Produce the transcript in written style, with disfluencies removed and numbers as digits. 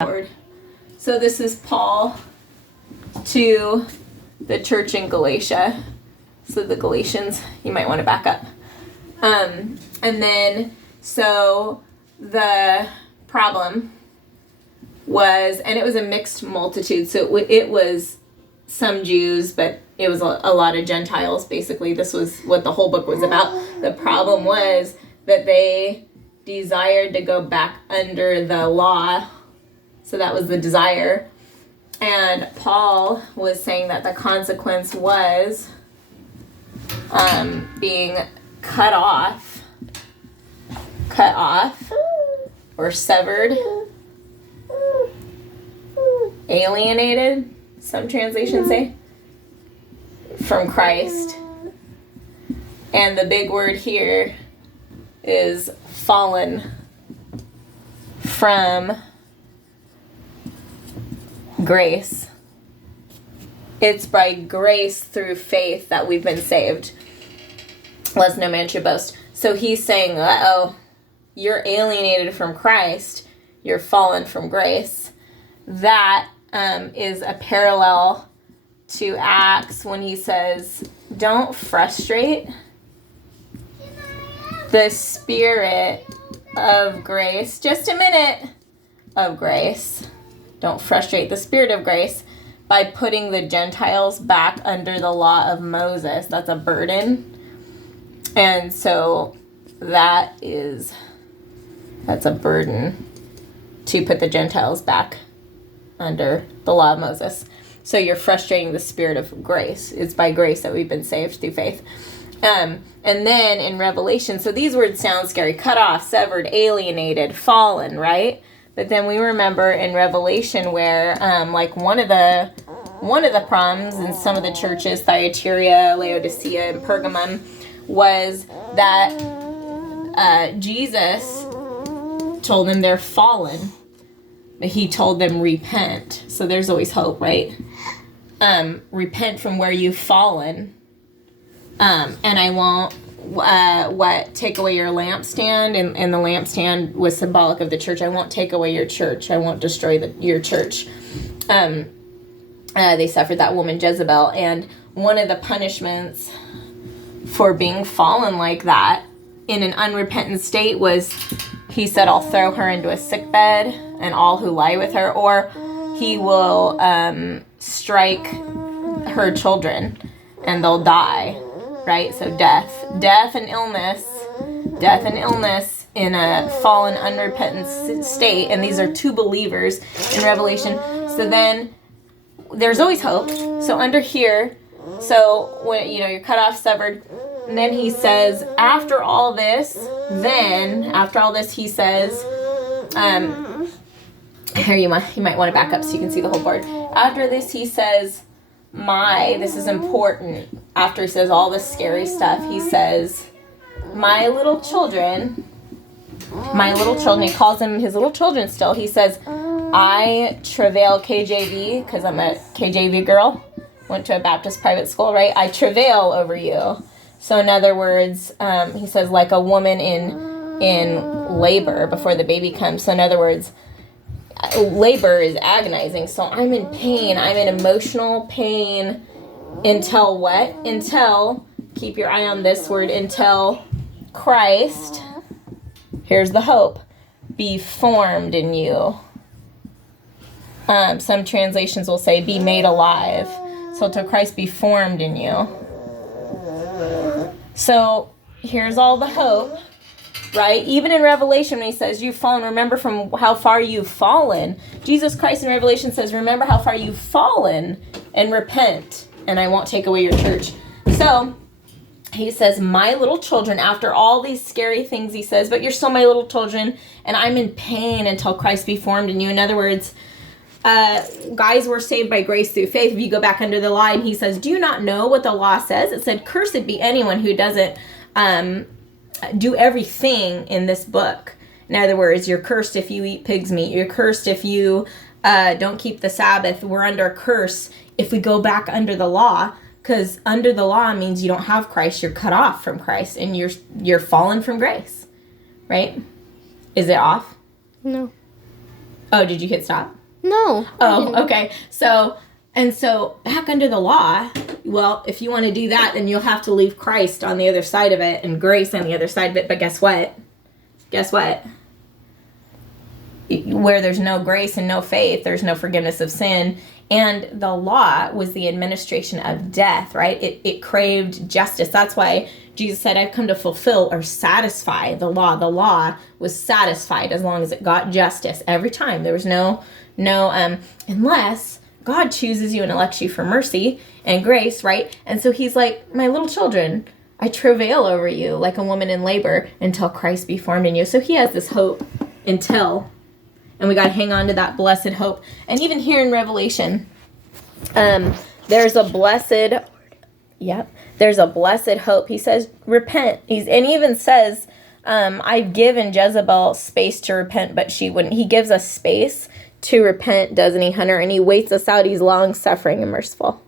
Lord. So this is Paul to the church in Galatia. So the Galatians, you might want to back up. And then, so the problem was, and it was a mixed multitude. So it was some Jews, but it was a lot of Gentiles, basically. This was what the whole book was about. The problem was that they desired to go back under the law. So that was the desire. And Paul was saying that the consequence was being cut off or severed, alienated, some translations say, from Christ. And the big word here is fallen from grace. It's by grace through faith that we've been saved, lest no man should boast. So he's saying, you're alienated from Christ, you're fallen from grace. That is a parallel to Acts when he says, don't frustrate the spirit of grace. Just a minute. Of grace. Don't frustrate the spirit of grace by putting the Gentiles back under the law of Moses. That's a burden. And so that's a burden to put the Gentiles back under the law of Moses. So you're frustrating the spirit of grace. It's by grace that we've been saved through faith. And then in Revelation, so these words sound scary. Cut off, severed, alienated, fallen, right? But then we remember in Revelation where like one of the problems in some of the churches, Thyatira, Laodicea, and Pergamum, was that Jesus told them they're fallen. But he told them repent. So there's always hope, right? Repent from where you've fallen. And I won't take away your lampstand, and the lampstand was symbolic of the church. I won't take away your church. I won't destroy your church. They suffered that woman Jezebel, and one of the punishments for being fallen like that in an unrepentant state was, he said, I'll throw her into a sick bed and all who lie with her, or he will strike her children and they'll die. Right? So death and illness in a fallen, unrepentant state. And these are two believers in Revelation. So then there's always hope. So under here, so when, you're cut off, severed, and then he says, after all this, he says, here you might want to back up so you can see the whole board. After this, he says, this is important. After he says all this scary stuff, he says, my little children, he calls them his little children still. He says, I travail, KJV, because I'm a KJV girl, went to a Baptist private school, right? I travail over you. So in other words, he says, like a woman in labor before the baby comes. So in other words, labor is agonizing. So I'm in pain. I'm in emotional pain until what? Until, keep your eye on this word, until Christ, here's the hope, be formed in you. Some translations will say be made alive. So till Christ be formed in you. So here's all the hope. Right? Even in Revelation, when he says, you've fallen, remember from how far you've fallen. Jesus Christ in Revelation says, remember how far you've fallen and repent, and I won't take away your church. So he says, my little children, after all these scary things he says, but you're still my little children, and I'm in pain until Christ be formed in you. In other words, guys were saved by grace through faith. If you go back under the law, and he says, do you not know what the law says? It said, cursed be anyone who doesn't do everything in this book. In other words, you're cursed if you eat pig's meat. You're cursed if you don't keep the Sabbath. We're under a curse if we go back under the law, because under the law means you don't have Christ. You're cut off from Christ, and you're fallen from grace, right? Is it off? No. Oh, did you hit stop? No. Oh, okay. So back under the law, well, if you want to do that, then you'll have to leave Christ on the other side of it and grace on the other side of it. But guess what? Where there's no grace and no faith, there's no forgiveness of sin. And the law was the administration of death, right? It craved justice. That's why Jesus said, I've come to fulfill or satisfy the law. The law was satisfied as long as it got justice every time. There was no unless God chooses you and elects you for mercy and grace, right? And so he's like, my little children, I travail over you like a woman in labor until Christ be formed in you. So he has this hope until, and we got to hang on to that blessed hope. And even here in Revelation, there's a blessed hope. He says, repent. And he even says, I've given Jezebel space to repent, but she wouldn't. He gives us space to repent, doesn't he, Hunter? And he waits us out. He's long-suffering and merciful.